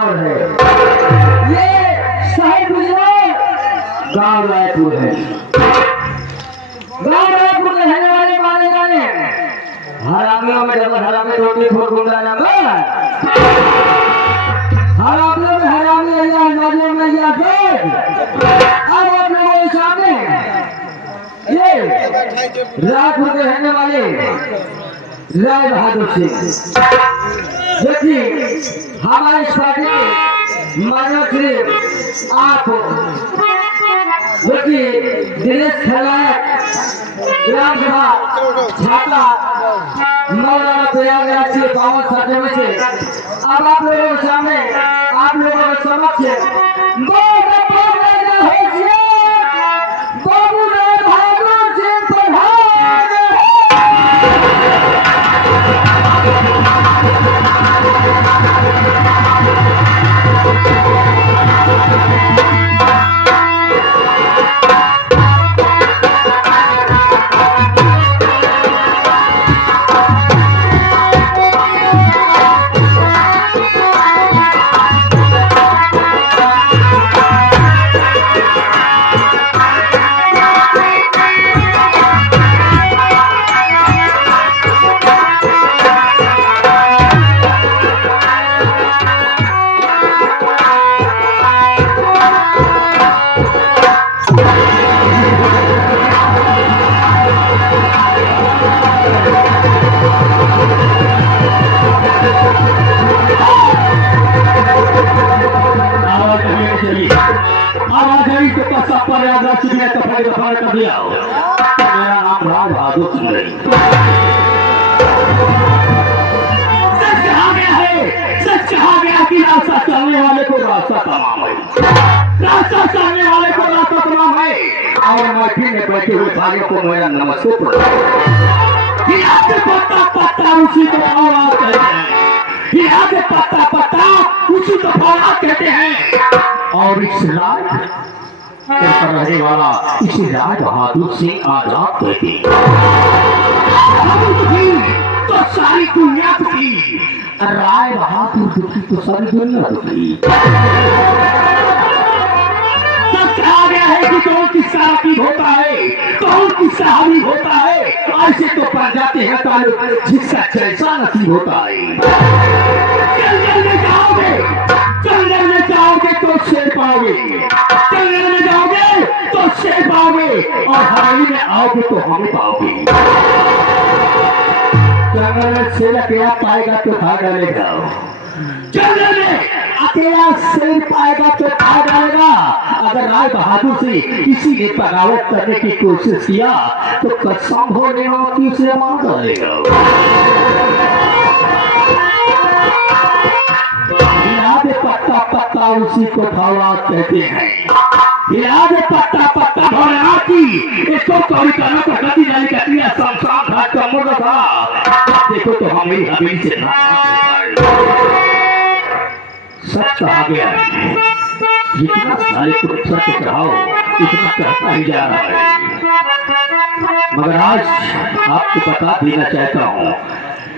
और है। ये शहर गुजरात गांव रायपुर है। गांव रायपुर के रहने वाले माने जाने हरामियों में डबल हरामी रोटी फोड़ गुंडा नाम हरामियों में हरामी अल्लाह नजर में या देख। अब आप लोगों के सामने ये रायपुर के रहने वाले राय बहादुर सिंह जो कि हमारे इस पार्टी के मानव श्री आप जो कि दिनेश खलनायक ग्राम सभा छाता मौलाना प्रयागराज के 52 छात्रों में से अब आप लोगों के सामने आप लोगों के समक्ष बाबू राय बहादुर सिंह प्रधान कर दिया मेरा नाम राय बहादुर सिंह है। सच कहा गया है, सच कहा गया कि रास्ता चलने वाले को रास्ता तमाम है, रास्ता चलने वाले को रास्ता तमाम है। और महफिल में बैठे हुए भाइयों को मेरा नमस्ते पत्ता पत्ता उसी को औलाद कहते हैं, यहाँ के पत्ता पत्ता उसी को औलाद कहते हैं। और इस राज पर रहने वाला इसे राय बहादुर सिंह आजाद कहते तो सारी दुनिया दुखी, राय बहादुर दुखी तो सारी दुनिया दुखी। सब कहा गया है कि कौन किस्सा रकीब होता है, कौन किस्सा हबीब होता है, ऐसे तो पड़ जाते हैं ताल्लुक जिसका जैसा नसीब होता है। जंगल में जाओगे, जंगल में जाओगे तो शेर पाओगे, जंगल में जाओगे तो शेर पाओगे, और हवेली में आओगे तो हमें पाओगे। जंगल में शेर अकेला पाएगा तो खा डालेगा, जंगल में अकेला शेर पाएगा तो खा डालेगा। अगर राय बहादुर से किसी ने बगावत करने की कोशिश किया तो कसम होने वाली उसे मार डालेगा। पत्ता पत्ता उसी को भौलाद कहते हैं, याद पत्ता पत्ता भौलाद की इसको कौड़ी करना तो गति जाने कहती है। शमशान घाट का मुर्दा था, देखो तो हमें हवेली से सब कहा गया है, जितना सारे को सत्य चढ़ाओ इतना कहता ही जा रहा है। मगर आज आपको बता देना चाहता हूँ,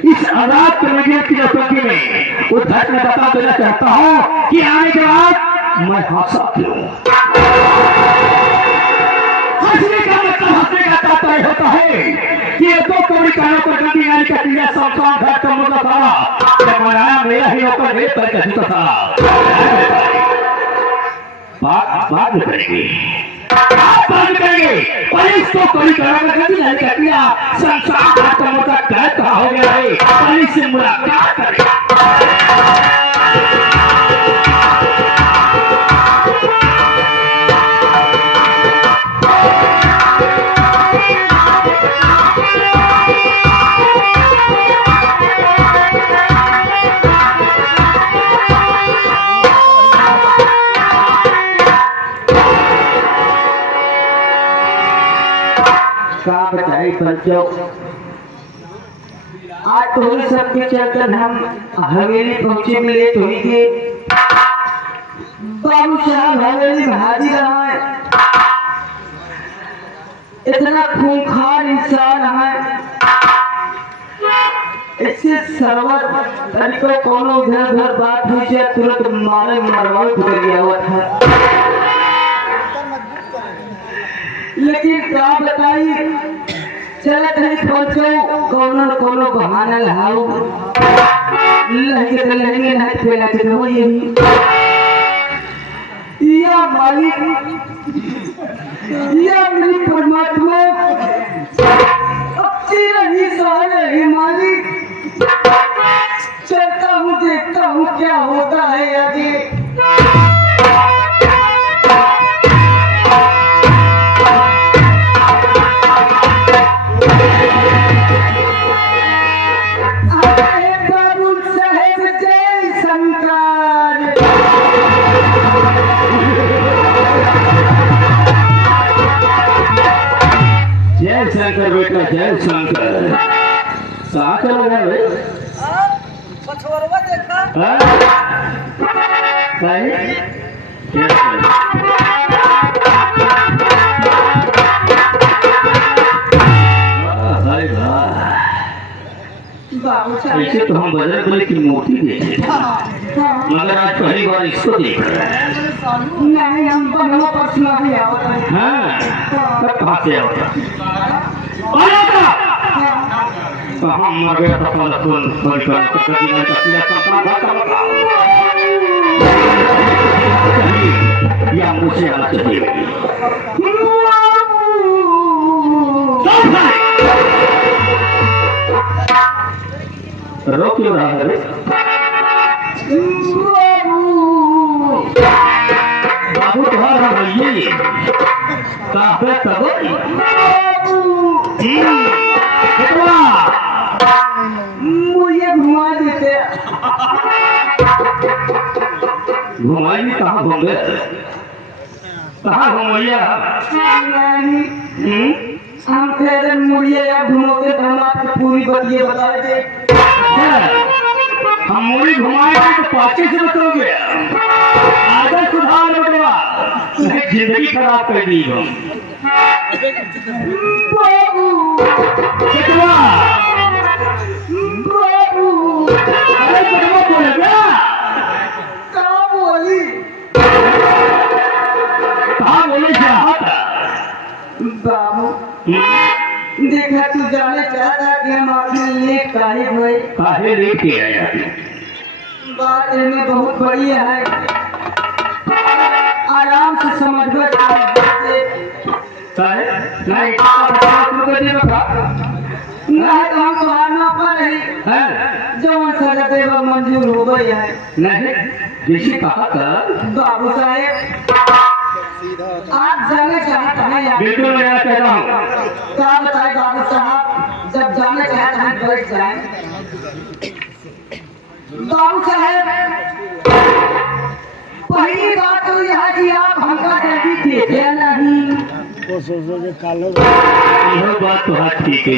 इस आजाद करने की नौकरी में उद्धट में बता देना चाहता हूँ कि आने के बाद मैं हंसा क्यों। हंसने का मतलब हंसने का तात्पर्य होता है कि ये दो कौड़ी कानों पर गंदी नाली का टीला शमशान घाट का मुर्दा था, जब मैं आया मेरा ही होकर मेरे पर का जूता था। बात करेंगे, बात करेंगे, पुलिस को कौड़ी कानों पर गंदी नाली का टीला शमशान घाट का मुर्दा कैद कहा हो गया है, पुलिस से मुलाकात करें। बच्चों आज तो सबके चलकर हम हवेली पहुंचे मिले तो ही थे। बाबू साहब हवेली में हाजिर रहा है, इतना खूंखार इंसान है इससे सर्वर तरीको कोनो इधर उधर बात हुई है तुरंत मारे मरवा उतर गया हुआ था। लेकिन क्या बताई चलत है पहुंचो कोनो बहाना लगाओ लहंगे तो लहंगे नहीं फैला के हो यही या मालिक या मेरी परमात्मा अच्छी रही सहारे मालिक चलता हूँ देखता हूँ क्या होता है आगे। जय शंकर बेटा जय शंकर साथ लगा भाई पछोरवा देखा ऐसे तो हम बजरंगबली की मूर्ति देखे मगर आज पहली बार इसको देख रहे हैं। नहीं हम बनवा पछुआ भी आवत है। हाँ तब कहाँ से आवता कहाँ मर गया था पलटून पलटून कभी तस्वीर संपना था या मुझे हाथ दे रो क्यों रहा है बाबू तुम्हारा भैया काफे तब मुझे घुमा देते घुमाई कहाँ घूमे कहाँ घुमैया हम कह मुड़िए या घुमोगे तो हम आपको पूरी बतिए बता दे। हम मूड़ी घुमाएंगे तो पाछे से बतोगे आगे सुधार बटवा जिंदगी खराब कर दी हम बटवा अरे बटवा बोलेगा कहाँ बोली कहाँ बोले चाहता बाबू देखा तू जाने चाहता कि हम अपने लिए काहे हुए काहे लेके आया बात इनमें बहुत बड़ी है आराम से समझ में नहीं तो हम मारना पर जवान सजा देवा मंजूर हो गई है। नहीं जैसे कहा था बाबू साहेब आप जाना चाहते हैं बिल्कुल मैं कहता हूँ क्या बताए बाबू साहब जब जाना चाहते हैं बैठ जाए। बाबू साहेब पहली बात तो यह कि आप हमका जल्दी देखे नहीं यह बात तो हाथ ठीक ही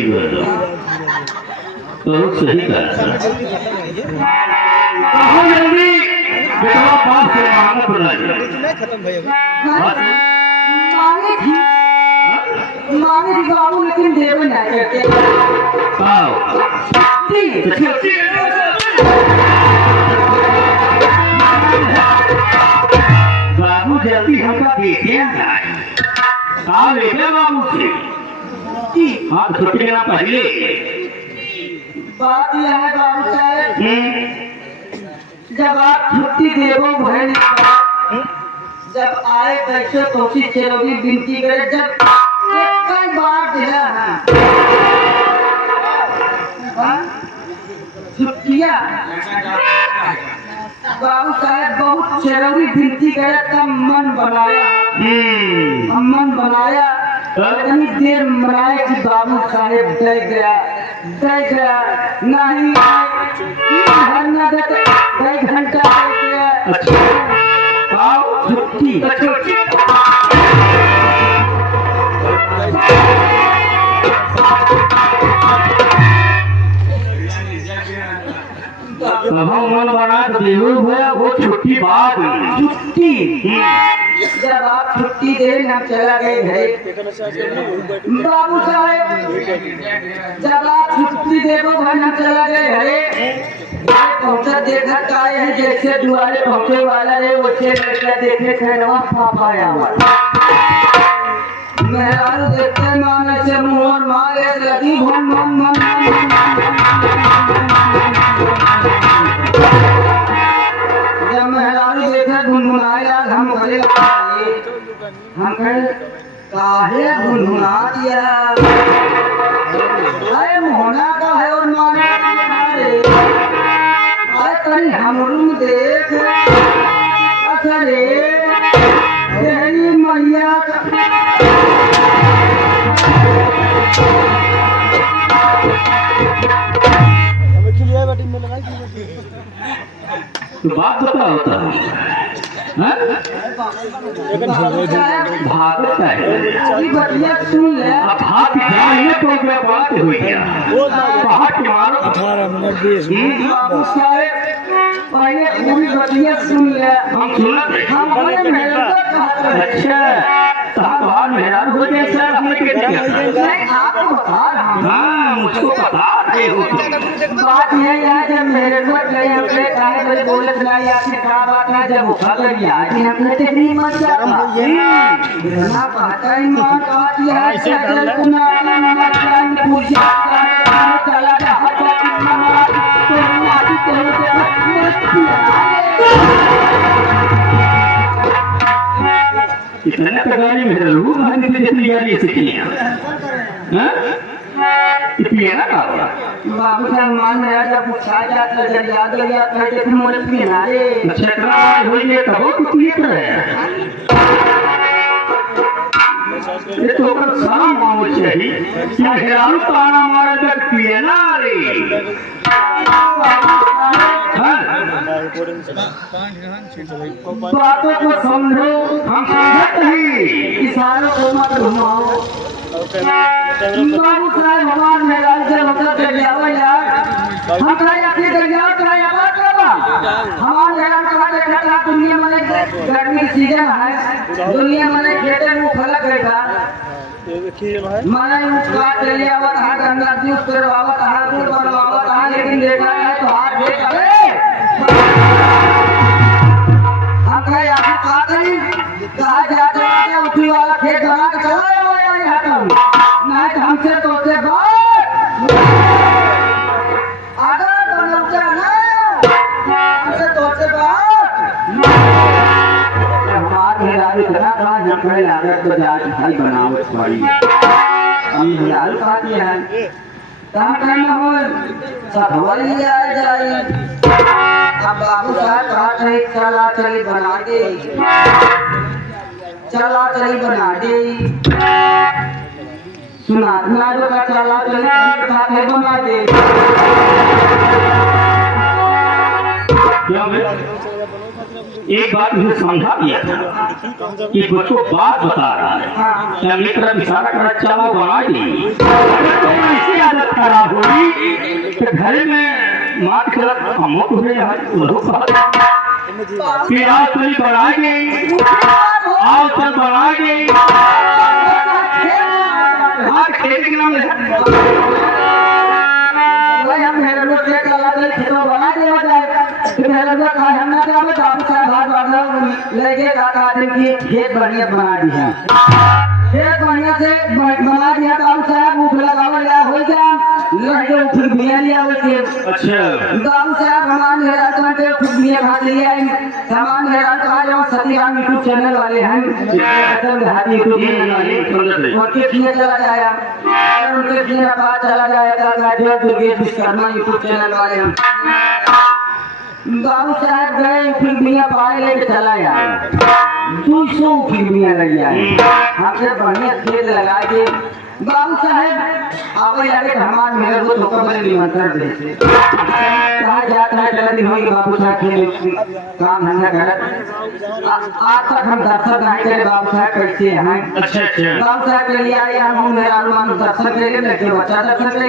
बहुत सही कहा जल्दी बेटा बाप से मांगो मांगे थी बाबू लेकिन देवे नहीं बाबू जल्दी हमका देखे कहा लेते बाबू से हाँ छुट्टी ना पहले बात यह है बाबू साहब जब आप छुट्टी देवो भय जब आए पैसे तो चलोगी विनती करे जब कई बार दिया छुट्टियाँ बाबू साहब बहुत चरौरी विनती करे तब मन बनाया मन बनाया इतनी देर मनाए कि बाबू साहेब दे गया नहीं घर न देते 2 घंटा दे गया। अच्छा आओ छुट्टी कहो मन बना तो देवो भैया वो छुट्टी बाद छुट्टी जब आप छुट्टी दे ना चला गए घरे बाबू साहब जब आप छुट्टी दे दो भाई ना चला गए घरे पहुंचा देखा काय है जैसे दुआरे पहुंचे वाला है वैसे लड़का देखने खैरवा पापाया मेहरारू देखते माने से मुंह मारे लगी भन मन मन जब मेहरारू देखा गुनगुनाया हम घरे हम कहे काहे गुनगुना दिया अरे मोहना का है और मारे अरे कहीं हमरू देख असरे तेरी मैया तो बात बता होता है भागत है बढ़िया सुन ले अब हाथ जाए तो क्या बात हुई क्या हाथ मारो 18 मिनट 20 मिनट बाबू साहब पहले पूरी बढ़िया सुन ले हम सुना हम बड़े मेहनत करते हैं अच्छा साहब मेहरान हो गए सर हमने क्या किया नहीं आपको बता रहा हूँ हाँ मुझको बता रहे हो बात यह है जब मेरे को गए अपने काहे बड़े बोलत ना यार से क्या बात है जब भूखा कर गया कि हमने ते नहीं मर जाता ना पता ही मां का दिया है चल कुना नमक जान पूजा चला जा नमाज तो आदि इतने तगारी मेरे लोग हमें से जितनी यारी सीखी हैं हाँ इतनी है ना कावड़ा बाबू साहब मान मेरा जब पूछा जाता जब याद लगा था कि मोरे पिनारे छटरा होइए तब कुछ ये करे ये तो कर सारा मामू चाहिए क्या हेरारू ताना मारे तक पिए ना रे बातों को समझो हम समझत नहीं किसानों को मत घुमाओ बाबू साहब हमार मेरा जब होता दरियावा यार हम कहा जाती दरिया का याद करवा हमार मेरा कहा देखा था दुनिया में गर्मी सीजन है दुनिया में खेते में फलक रहता मैंने उसका दरियावा कहा गंगा जी उस पर बाबा कहा दूर पर बाबा कहा लेकिन देखा है तो हाथ देख अरे हम कहा यार कहा कहीं कहा जाते हैं उठी वाला खेत बना के चला यहाँ पर नहीं तो हमसे तो से बात अगर बनौचा ना हमसे तो से बात बात है यार इतना कहा जब कहे लागत तो जाके भाई बनाओ बड़ी हम यार पाती है कहाँ करना हो सफवाई आ जाए अब बाबू साहब कहा थे चला चली बना दे चला चली बना दे सुना जो का चला चली खाते बना दे क्या एक बात मुझे समझा दिया था कि बच्चों बात बता रहा है क्या मित्र इशारा कर चला बना दी ऐसी आदत खराब होगी कि घर में मार के अमुक हुए फिर आज तुम बना गई आज तक बना गई आज खेत के नाम हम मेरे लोग खेत लगा दे खेतों बना दे फिर मेरे लोग कहा हमने क्या बाबू साहब बात लेके काका की खेत बढ़िया बना दी है खेत बढ़िया से बना दिया बाबू साहब ऊपर लगावा लिया हो जा लगे फिर बिया लिया वो खेत अच्छा बाबू साहब हमारे मेरा कांटे खुद बिया खा लिया सामान मेरा कहा जो सतीराम यूट्यूब चैनल वाले हैं यूट्यूब चैनल उनके पिए चला जाया और उनके पिए का बात चला जाएगा जो दुर्गेश विश्वकर्मा यूट्यूब चैनल वाले हैं बाबू साहब गए फिर बिया पाए लेके चला आया 200 फिर बिया लग जाए हमसे बढ़िया खेत लगा के बाबू साहेब आप यार हमार मेरे को धोखा में निमंत्रण दे कहा जाता है चला दिन होगी बाबू साहब के काम धंधा कर आज तक हम दर्शक नहीं करे बाबू साहब कैसे हैं अच्छा अच्छा बाबू साहब के लिए आए हम मेरा अनुमान दर्शक ले लेके बच्चा दर्शक ले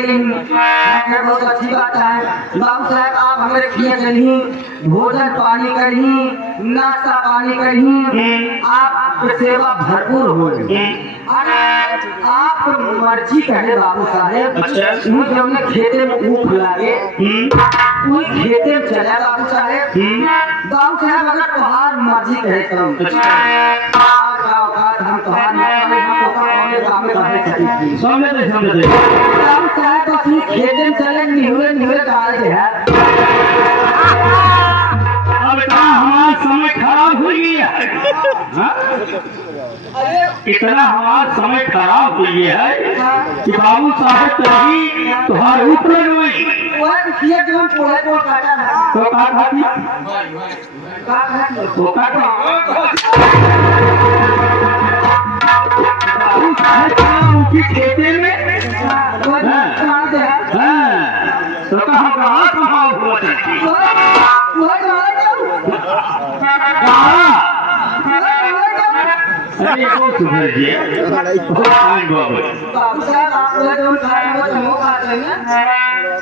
बहुत अच्छी बात है बाबू साहब आप हमारे किए नहीं भोजन पानी करही नाश्ता पानी करही आप सेवा भरपूर हो आप मर्जी करे बाबू साहेब अच्छा। मुझे हमने खेते में ऊख लागे वो खेते में चला बाबू साहेब बाबू साहेब अगर तुम्हार मर्जी कहे तो हम तुम्हार काम में करने चाहिए समझ दे बाबू साहेब बस ये खेते में चले निहुरे निहुरे डाल दे है अब इतना हमारा समय खराब हो गया है हाँ? इतना हमारा समय खराब हुई है कि बाबू साहब तभी तुम्हारे ऊपर गई वो किए जो हम पोले को काटा है तो का खाती तो का बाबू साहब कहाँ उनकी खेते में तो कहाँ हुआ करती अरे वो सुधर जी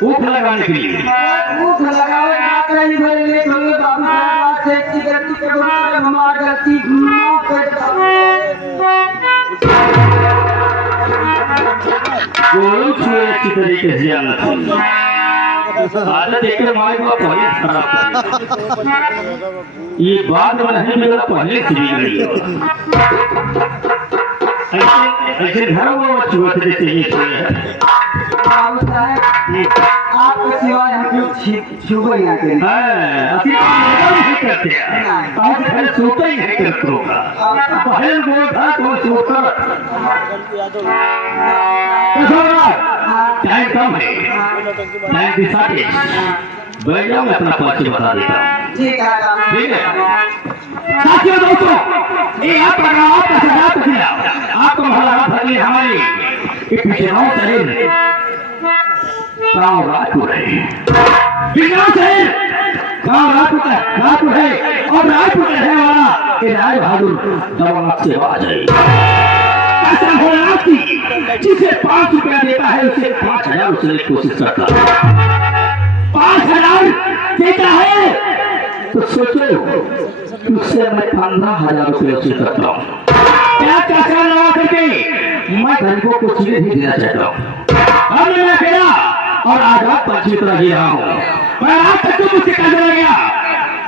ऊख लगाने के लिए बहुत अच्छी तरीके से आना चाहिए आदत एक मारे को पहले खराब कर ये बात में नहीं मेरा पहले से बिगड़ी ऐसे घर में छुआ देते आपके सिवाय हम छुबो ही आते करते हैं सोता ही है करते पहले वो था तो सोकर टाइम कम है टाइम के साथ बैठ जाओ मैं अपना परिचय बता देता हूँ ठीक है साथियों दोस्तों ये आप आपको महला भरने हमारे एक विषयों चले गाँव राजपुर है गाँव राजपुर है और राजपुर रहने वाला ये राय बहादुर दवा से आ जाए ऐसा हो जिसे 5 रुपया देता है उसे 5,000 उसने कोशिश करता है 5,000 देता है तो सोचो उससे मैं 15,000 रुपये उसे करता हूँ क्या कैसा लगा करके मैं गरीबों को चीजें ही देना चाहता हूँ अब मैं अकेला और आजाद पक्षी तरह जी रहा हूँ मैं आज तक तो मुझसे कहने लगा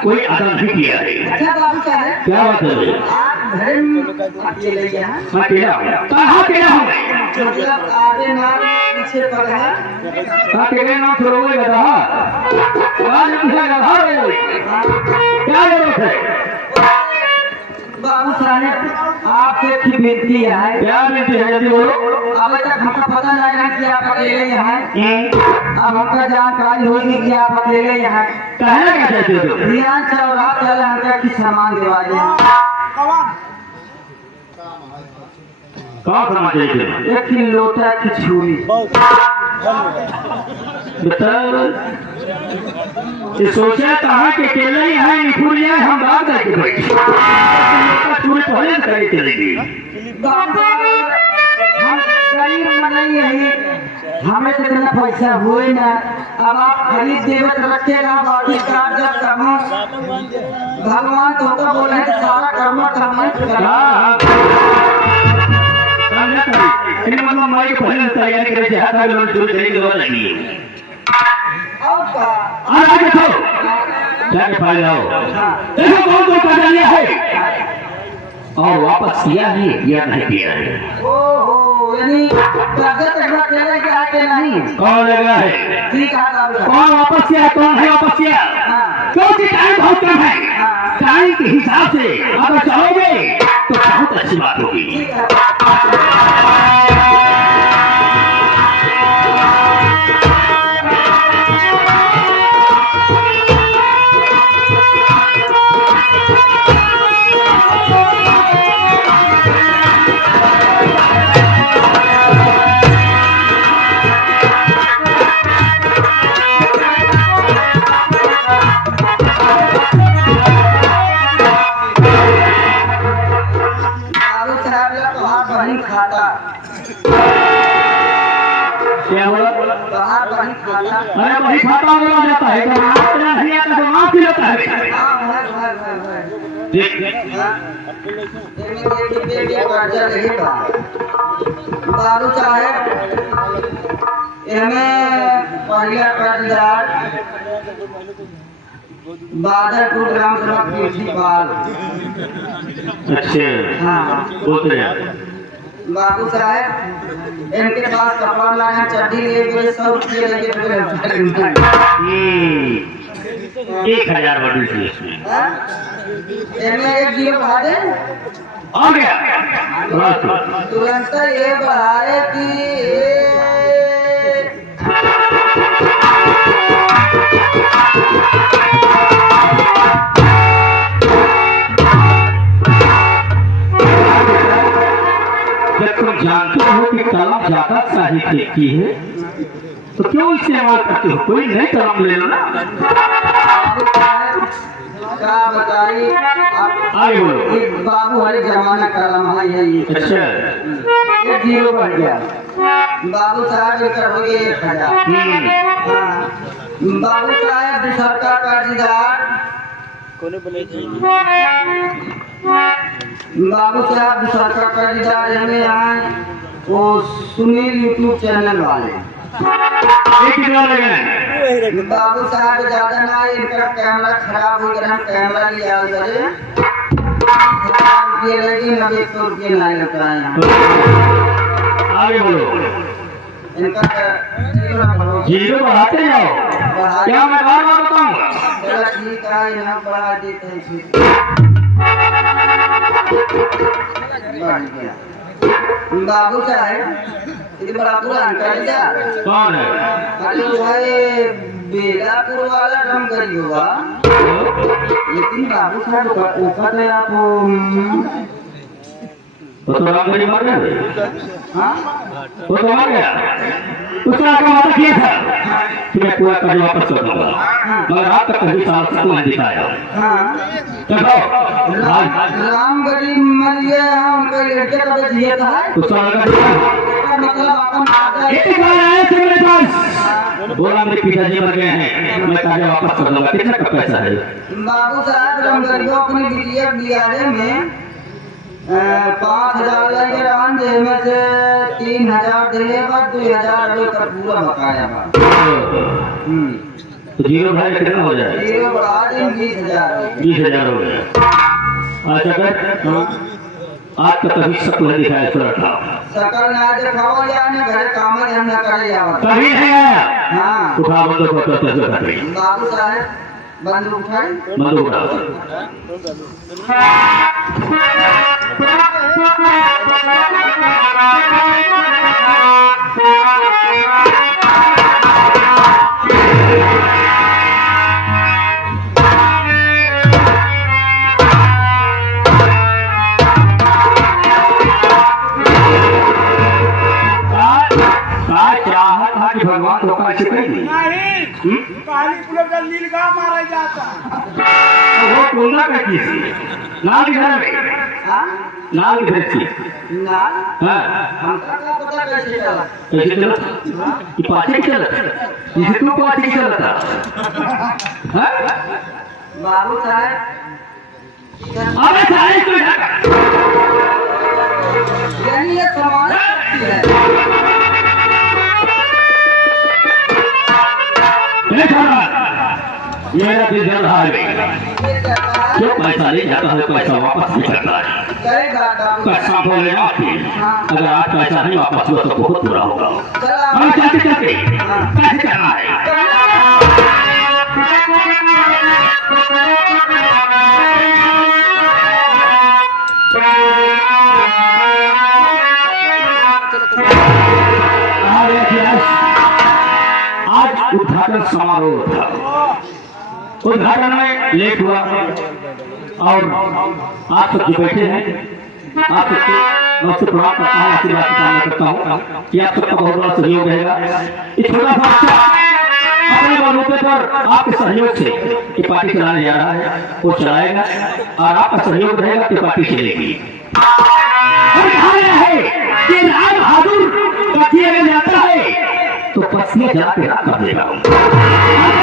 कोई अदा नहीं किया है क्या बाबू क्या है क्या बात है आप घर में अकेले हैं मैं अकेला हूँ कहाँ अकेला हूँ मतलब आगे ना पीछे पर है अकेले ना छोड़ोगे गधा क्या जरूरत है बाबू साहब आपसे एक विनती है क्या बेटी है जल्दी बोलो अब तक हमको पता नहीं है कि आप अकेले हैं अब हमका जानकारी होगी कि आप अकेले हैं कहना क्या चाहते हो ध्यान चौरा चल हमका की सामान दिवा दिया कौन सामान चाहिए एक लोटा की छुरी बताओ ये सोचा कहा कि अकेले ही है निपुणिया हम बात करके बैठे पूरे पहले करी चलेगी हम गरीब नहीं है हमें तो इतना पैसा हुए ना अब आप खरीद देवत रखेगा बाकी कार्य जब कहा भगवान तो होगा बोले सारा कर्म मतलब हमारी पहले तैयारी करे हाथ आगे लोग शुरू करेंगे वो लगी आगे देखो जाके पाल जाओ देखो कौन कौन कर लिया है और वापस किया है या नहीं किया है ओहो यानी कागज तक खेलने के आते नहीं कौन लगा है ठीक है कौन वापस किया कौन है वापस किया क्योंकि टाइम बहुत कम है टाइम के हिसाब से अगर चाहोगे तो बहुत अच्छी बात होगी ठीक है खाता। क्या बोला? बाहर बही खाता। अरे वही खाता बोला जाता है तो आप नहीं आता तो माफ जाता है। हाँ है। देख कर्जा नहीं बा। बाबू साहेब एमे पहला कर्जदार बादलपुर ग्राम सभा प्रिंसिपल। अच्छे हाँ बोलते हैं बाबू साहेब इनके पास कपड़ा लाना चड्डी ले गए 100 रुपये लगे पूरे। 1000 बढ़ी थी इसमें एमे एक जीरो बढ़ा दे आ गया तुरंत ये बढ़ाए कि जब तुम जानते हो कि कलम ज्यादा साहित्य की है तो क्यों इस्तेमाल करते हो? कोई नई कलम ले लो ना। क्या बताइए आगे बोलो। बाबू हरे जमाना कलम है ये। अच्छा ये जीरो बढ़ गया बाबू साहब इनका हो गया 1000। हाँ। बाबू साहब दूसरा कर्जदार बाबू साहब दूसरा कर्जदार हमें आए वो सुनील यूट्यूब चैनल वाले। कितना लगे? बाबू साहब ज्यादा ना इनका कैमरा खराब हो गया कैमरा लिया उधर 1000 रुपये लगे 900 रुपये नहीं लगता है। आगे बोलो। इनका जीरो बढ़ाते जाओ। क्या मैं बार बार बताऊंगा? चलो ठीक है यहाँ बढ़ा देते हैं फिर। बढ़ गया। बाबू साहब ये बड़ा पुरान कर्जदार कौन है? अरे वो है बेलापुर वाला कम करी होगा लेकिन बाबू साहब ऊपर तो आप वो तो राम गरीब मर गया। हाँ वो तो मर गया। उसने आपको वादा किया था कि मैं पूरा कर्ज वापस कर दूंगा मगर आप तक कभी साल तक नहीं दिखाया। हाँ चलो राम गरीब मर गया उनका लड़के का तो जिया था उसका मतलब आपका एक बार आए थे मेरे पास बोला मेरे पिताजी मर गए हैं मैं कर्ज वापस कर दूंगा। कितना का पैसा है? बाबू साहब राम गरीब अपने बिटिया बियाहे में 5000 लगे रहन जे में से 3000 देले बाद 2000 अभी तक पूरा बकाया बा। तो जीरो भाई कितना हो जाए? जीरो बढ़ा दें 20000 20,000 हो गया। अच्छा कर आज तक कभी शक नहीं दिखाया थोड़ा था सकल ना दिखाओ या ने घर काम धंधा करे जाओ कभी नहीं आया। हाँ उठा बंदूक को तो बाबू साहब बंदूक उठाए बंदूक उठा भगवान तो कैसे कही नहीं काली पुलिस का नीलगा मारा जाता वो कोना का किसी नाल घर में हाँ नाल घर की ना हां हमका क्या पता कैसे चला कैसे चला कि पाछे चला इसे तू पाछे चलता हां बाबू साहब अबे साले तू यानी ये सवाल है मेरा दिल जल रहा है जो पैसा ले जाता है पैसा वापस नहीं करता है पैसा बोले आती अगर आज पैसा नहीं वापस हुआ तो बहुत बुरा होगा। हम चाहते कैसे करना है? आज उद्घाटन समारोह था। उद्घाटन में लेट हुआ और आप सब जो बैठे हैं आप सबसे मैं उससे प्रणाम करता हूँ आशीर्वाद कामना करता हूँ कि आप सबका बहुत बड़ा सहयोग रहेगा। इस छोटा सा बच्चा अपने बलबूते पर आपके सहयोग से ये पार्टी चलाने जा रहा है वो चलाएगा और आपका सहयोग रहेगा तो पार्टी चलेगी। और कहा गया है कि राय बहादुर कथिया में जाता है तो पसीना जला के राख कर देगा।